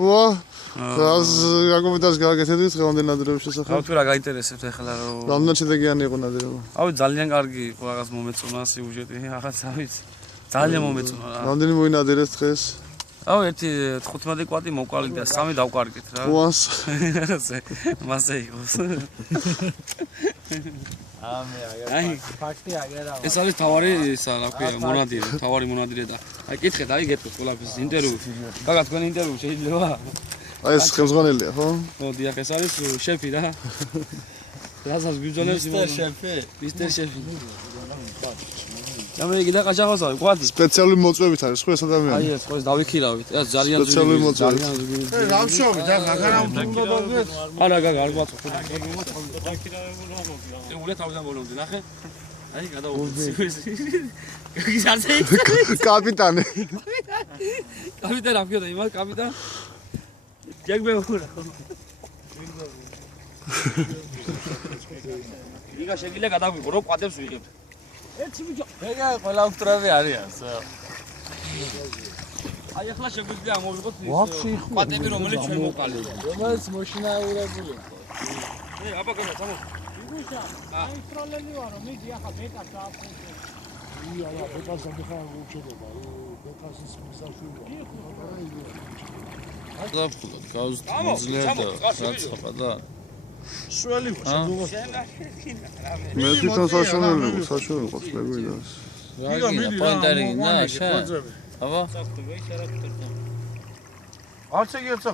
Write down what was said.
ვა რაკომენტარს გააკეთებდით დღევანდელ ნადირობის შესახებ? რა თუ რა გაინტერესებთ ახლა რომ რამდენად შედეგიანი იყო ნადირობა? ავი ძალიან კარგი იყო რაღაც მომეწონა სიუჟეტი რაღაცა ვიცი ძალიან მომეწონა რა რამდენი მოინადირეთ დღეს? ავი ერთი 15 კვატი მოვყალით და 3 დავკარგეთ რა უანს მასე იყოს აი ფაქტი აგერა ეს არის თავარი ისა რა ქვია მონადირე თავარი მონადირე და აი კითხეთ აი გეტყვით ყველაფერს ინტერვიუ გაგა თქვენ ინტერვიუ შეიძლება აი ეს ხელმძღვანელია ხო? ო დიახ ეს არის შეფი რა რასაც გიძოლებს მისტერ შეფი ამე იგი და ყაჭაღოსა ყვადი სპეციალური მოწვევით არის ხო ეს ადამიანი? აი ეს ხო დავიქირავით ეს ძალიან სპეციალური მოწვევით. რა ვშოვი და გაგარამ უნდა დავდგეთ არა გაგა არ გვაწყო ულე თავიდან ბოლომდე ნახე აი გადაუხდი გიზარზე კაპიტანი კაპიტანი რა ქვია იმას კაპიტანი ჯეგბე უხურა იგა შეგიძლია გადაგვიყო რომ ყვადებს ვიღებ ერთი ბიჭო ეგა ყველა უსტრები არიან აი ახლა შეგვიძლია ამოვიღოთ ვაფშე ყვადები რომელიც ჩვენ მოვყალით რომელიც მოშინაურებული ე აბა გამა წამო იგუშა აი პროლემი ვარო მიდი ახლა ბეკას დააფუნე ია ბეკას ამხა უჩდება ბეკასის მისაშუალება დაფხულად გავზძლია და რაცხა და შველი შეგვიღო მე თვითონ საშუალო ყავს მეგვიდას რა პოინტერი და შენ აბა არც ეგ ერთხო